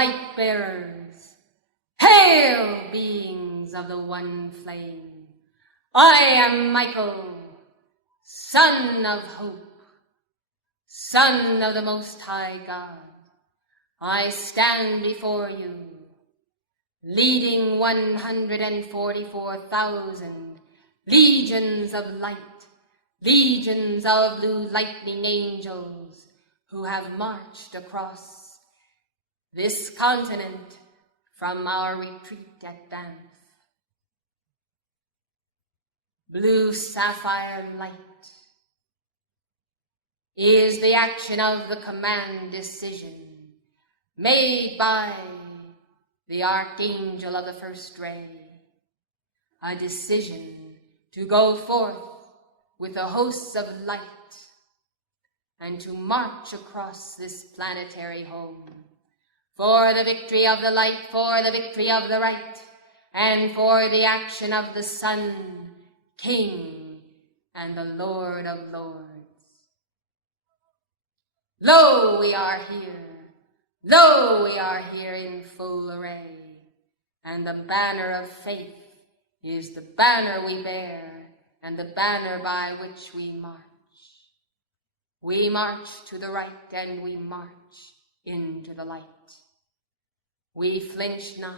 light bearers, hail beings of the one flame. I am Michael, son of hope, son of the Most High God. I stand before you, leading 144,000 legions of light, legions of blue lightning angels who have marched across this continent from our retreat at Banff. Blue sapphire light is the action of the command decision made by the Archangel of the first ray, a decision to go forth with the hosts of light and to march across this planetary home for the victory of the light, for the victory of the right, and for the action of the Sun, King, and the Lord of Lords. Lo, we are here. Lo, we are here in full array, and the banner of faith is the banner we bear, and the banner by which we march. We march to the right, and we march into the light. We flinch not,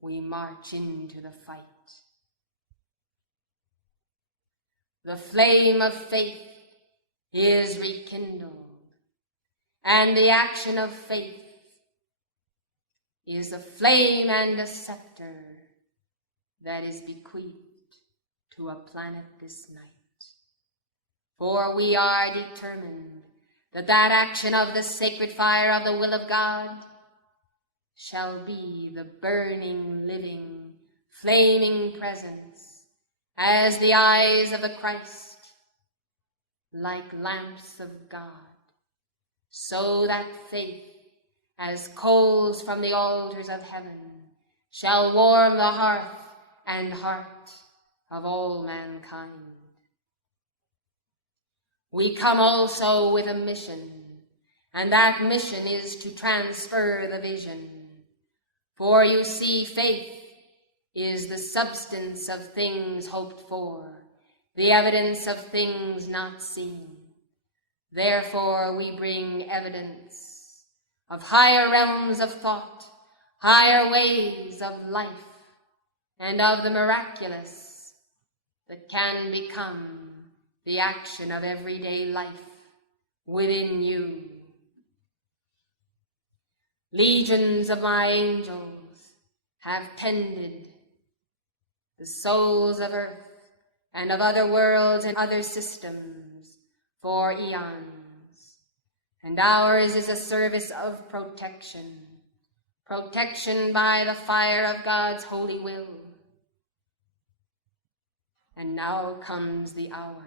we march into the fight. The flame of faith is rekindled, and the action of faith is a flame and a scepter that is bequeathed to a planet this night. For we are determined that that action of the sacred fire of the will of God shall be the burning, living, flaming presence as the eyes of the Christ, like lamps of God, so that faith, as coals from the altars of heaven, shall warm the hearth and heart of all mankind. We come also with a mission, and that mission is to transfer the vision. For you see, faith is the substance of things hoped for, the evidence of things not seen. Therefore we bring evidence of higher realms of thought, higher ways of life, and of the miraculous that can become the action of everyday life within you. Legions of my angels have tended the souls of earth and of other worlds and other systems for eons, and ours is a service of protection, protection by the fire of God's holy will. And now comes the hour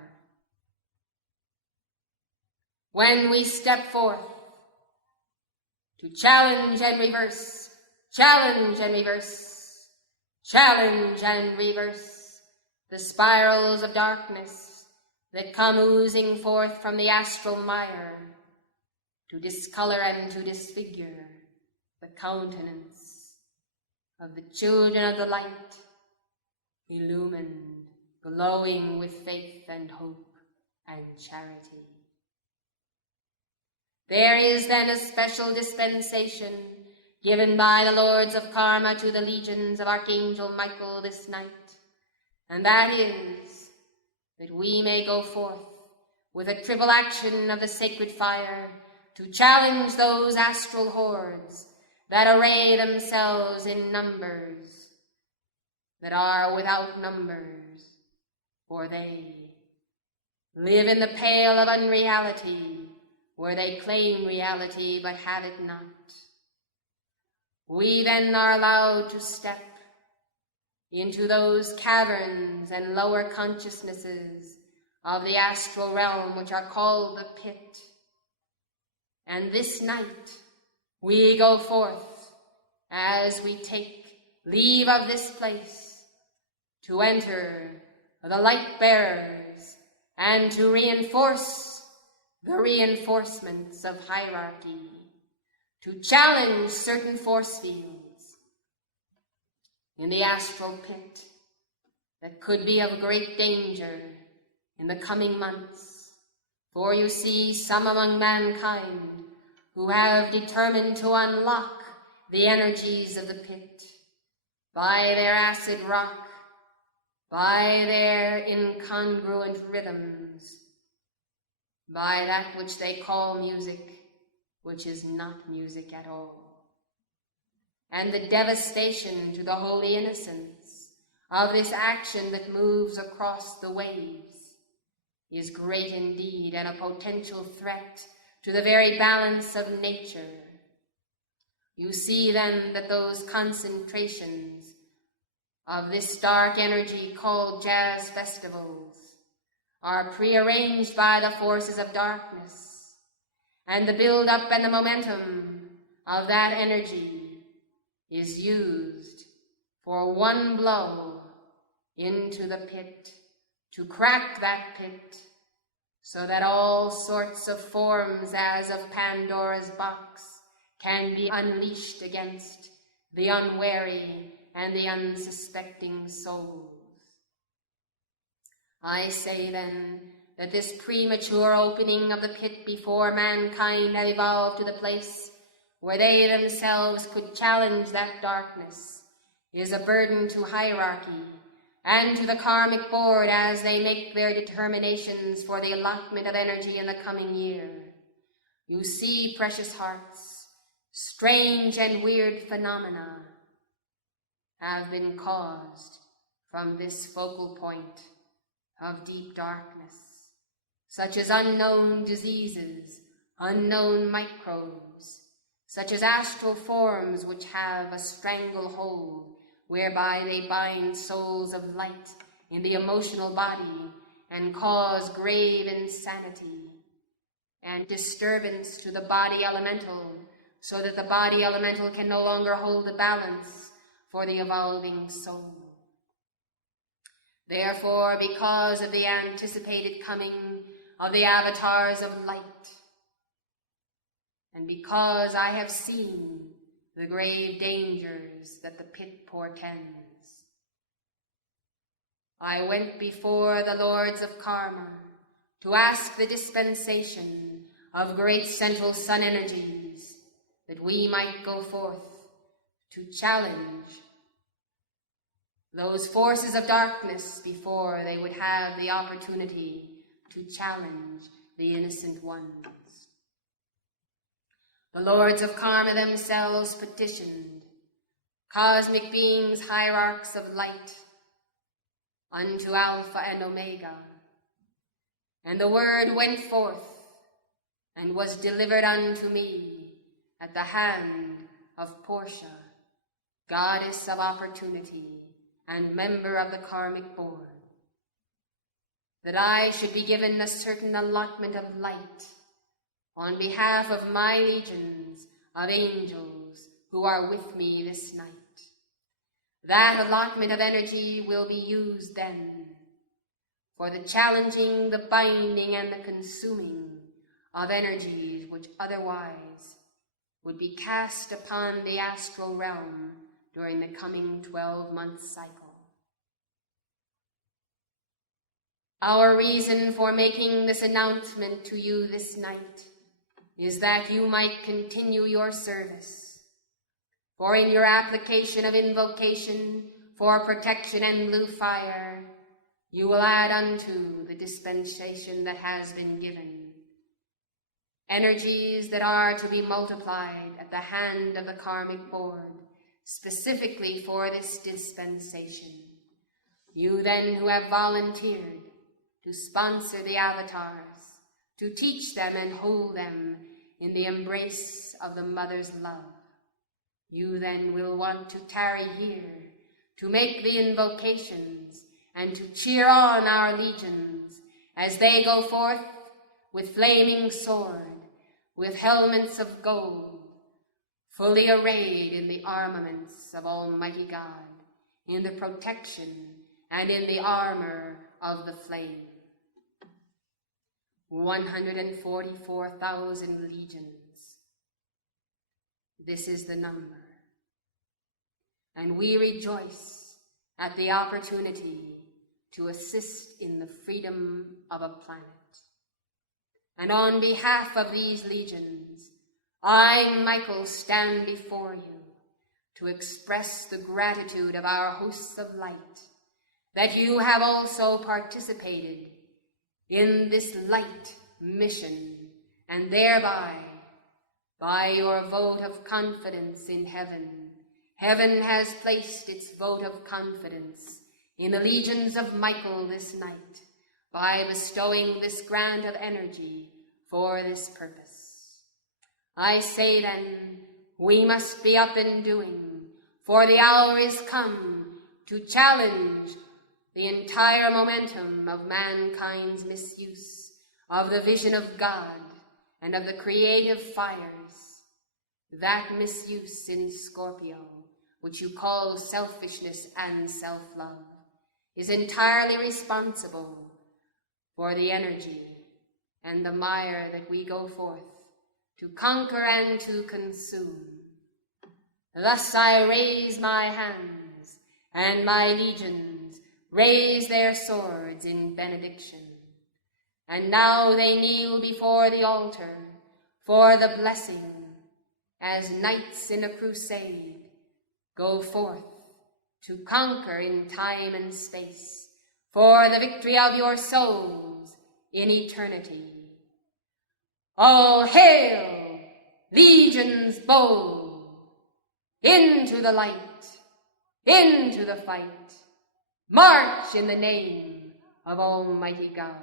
when we step forth to challenge and reverse, challenge and reverse, challenge and reverse the spirals of darkness that come oozing forth from the astral mire to discolor and to disfigure the countenance of the children of the light, illumined, glowing with faith and hope and charity. There is then a special dispensation given by the lords of karma to the legions of Archangel Michael this night, and that is that we may go forth with a triple action of the sacred fire to challenge those astral hordes that array themselves in numbers that are without numbers, for they live in the pale of unreality, where they claim reality but have it not. We then are allowed to step into those caverns and lower consciousnesses of the astral realm which are called the pit. And this night we go forth as we take leave of this place to enter the light bearers and to reinforce the reinforcements of hierarchy, to challenge certain force fields in the astral pit that could be of great danger in the coming months. For you see some among mankind who have determined to unlock the energies of the pit by their acid rock, by their incongruent rhythms, by that which they call music, which is not music at all. And the devastation to the holy innocence of this action that moves across the waves is great indeed, and a potential threat to the very balance of nature. You see then that those concentrations of this dark energy called jazz festivals are prearranged by the forces of darkness, and the build-up and the momentum of that energy is used for one blow into the pit, to crack that pit, so that all sorts of forms as of Pandora's box can be unleashed against the unwary and the unsuspecting souls. I say then that this premature opening of the pit before mankind have evolved to the place where they themselves could challenge that darkness is a burden to hierarchy and to the karmic board as they make their determinations for the allotment of energy in the coming year. You see, precious hearts, strange and weird phenomena have been caused from this focal point of deep darkness, such as unknown diseases, unknown microbes, such as astral forms which have a stranglehold whereby they bind souls of light in the emotional body and cause grave insanity and disturbance to the body elemental, so that the body elemental can no longer hold the balance for the evolving soul. Therefore, because of the anticipated coming of the avatars of light, and because I have seen the grave dangers that the pit portends, I went before the lords of karma to ask the dispensation of great central sun energies, that we might go forth to challenge those forces of darkness before they would have the opportunity to challenge the innocent ones. The lords of karma themselves petitioned, cosmic beings, hierarchs of light, unto Alpha and Omega. And the word went forth and was delivered unto me at the hand of Portia, goddess of opportunity and member of the karmic board, that I should be given a certain allotment of light on behalf of my legions of angels who are with me this night. That allotment of energy will be used then for the challenging, the binding, and the consuming of energies which otherwise would be cast upon the astral realm during the coming 12-month cycle. Our reason for making this announcement to you this night is that you might continue your service. For in your application of invocation for protection and blue fire, you will add unto the dispensation that has been given energies that are to be multiplied at the hand of the karmic board, specifically for this dispensation. You then who have volunteered to sponsor the avatars, to teach them and hold them in the embrace of the mother's love, you then will want to tarry here to make the invocations and to cheer on our legions as they go forth with flaming sword, with helmets of gold, fully arrayed in the armaments of Almighty God, in the protection and in the armor of the flame. 144,000 legions, This is the number. And we rejoice at the opportunity to assist in the freedom of a planet. And on behalf of these legions, I, Michael, stand before you to express the gratitude of our hosts of light that you have also participated in this light mission, and thereby, by your vote of confidence in heaven, heaven has placed its vote of confidence in the legions of Michael this night by bestowing this grant of energy for this purpose. I say then, we must be up and doing, for the hour is come to challenge the entire momentum of mankind's misuse of the vision of God and of the creative fires. That misuse in Scorpio, which you call selfishness and self-love, is entirely responsible for the energy and the mire that we go forth to conquer and to consume. Thus I raise my hands, and my legions raise their swords in benediction. And now they kneel before the altar for the blessing, as knights in a crusade go forth to conquer in time and space for the victory of your souls in eternity. All hail, legions bold, into the light, into the fight, march in the name of Almighty God.